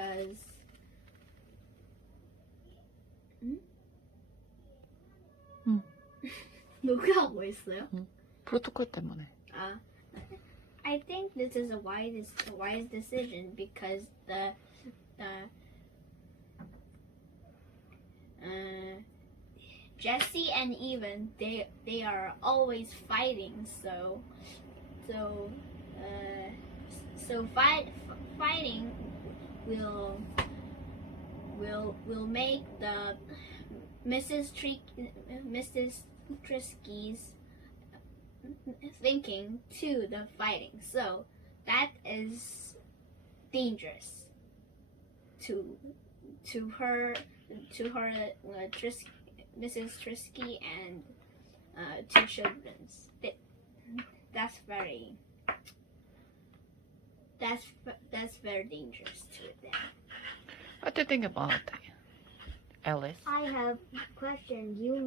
because 누가 하고 있어요? 프로토콜 때문에. I think this is a wise decision because the Jesse and Evan they are always fighting, so fighting will make the Mrs. Trisky's thinking to the fighting, so that is dangerous to her Mrs. Trisky and two children. That's very dangerous to them. What do you think about it, Alice? I have a question. Do you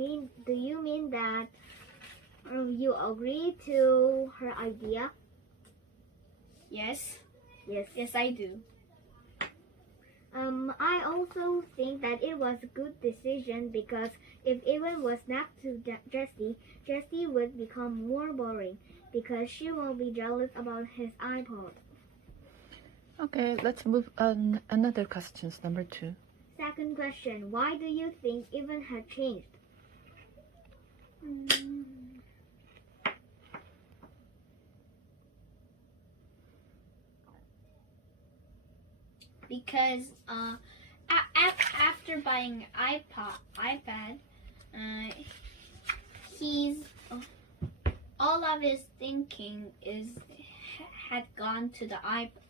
mean that you agree to her idea? Yes, Yes. I do. I also think that it was a good decision because if Evan was next to Jessie would become more boring because she will be jealous about his iPod. Okay, let's move on. Another questions, number 2. Second question, why do you think Evan had changed? Because after buying iPad, he's all of his thinking had gone to the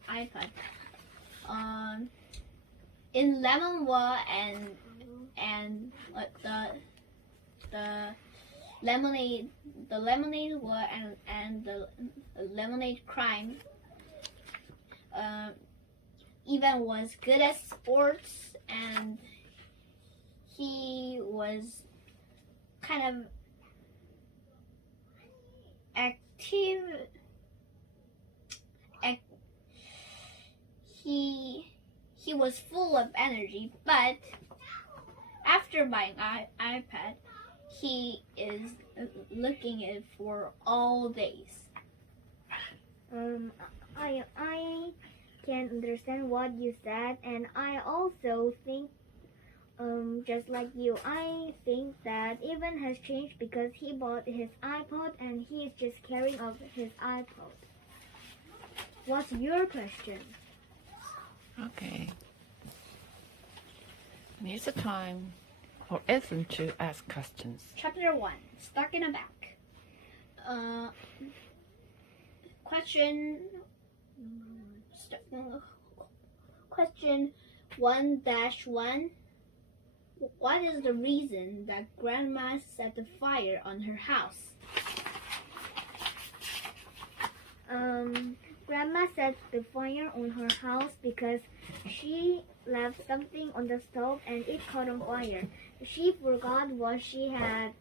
iPad. In Lemonwa and the lemonade war and the lemonade crime. Evan was good at sports and he was kind of active. He was full of energy, but after buying iPad, he is looking at it for all days. I can understand what you said, and I also think, just like you, I think that Evan has changed because he bought his iPod and he is just carrying off his iPod. What's your question? Okay. And here's the time for Ethan to ask questions. Chapter 1, Stuck in a Bank. Question 1-1. What is the reason that Grandma set the fire on her house? Grandma set the fire on her house because she left something on the stove and it caught on fire. She forgot what she had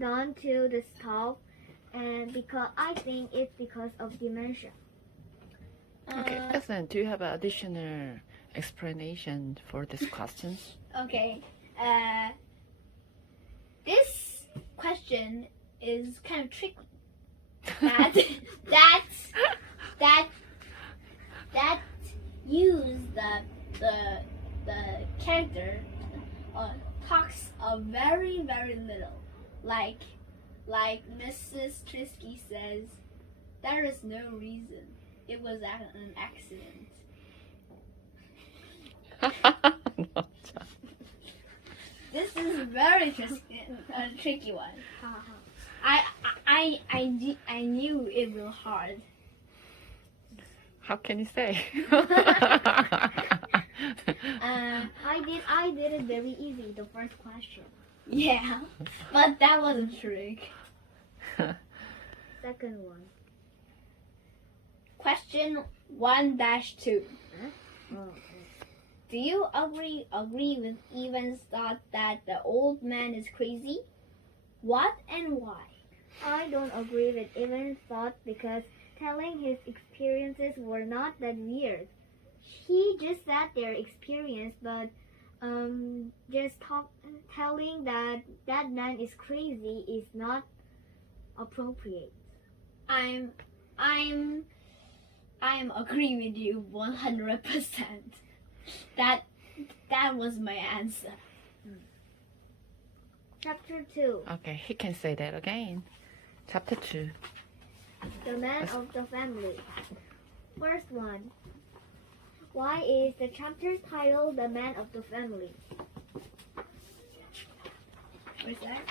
done to the stove, and because I think it's because of dementia. Okay, Ethan, do you have an additional explanation for these questions? Okay. This question is kind of tricky. That use the character talks a very little, like Mrs. Trisky says, there is no reason. It was an accident. This is a very tricky one. I knew it was hard. How can you say? I did it very easy, the first question. Yeah, but that was a trick. Second one. Question 1-2. Do you agree with Evan's thought that the old man is crazy? What and why? I don't agree with Evan's thought because telling his experiences were not that weird. he just said their experience, but just telling that man is crazy is not appropriate. I'm agree with you 100%. That was my answer. Chapter 2. Okay, he can say that again. Chapter 2. The man of the family. First one. Why is the chapter's title The Man of the Family? What's that?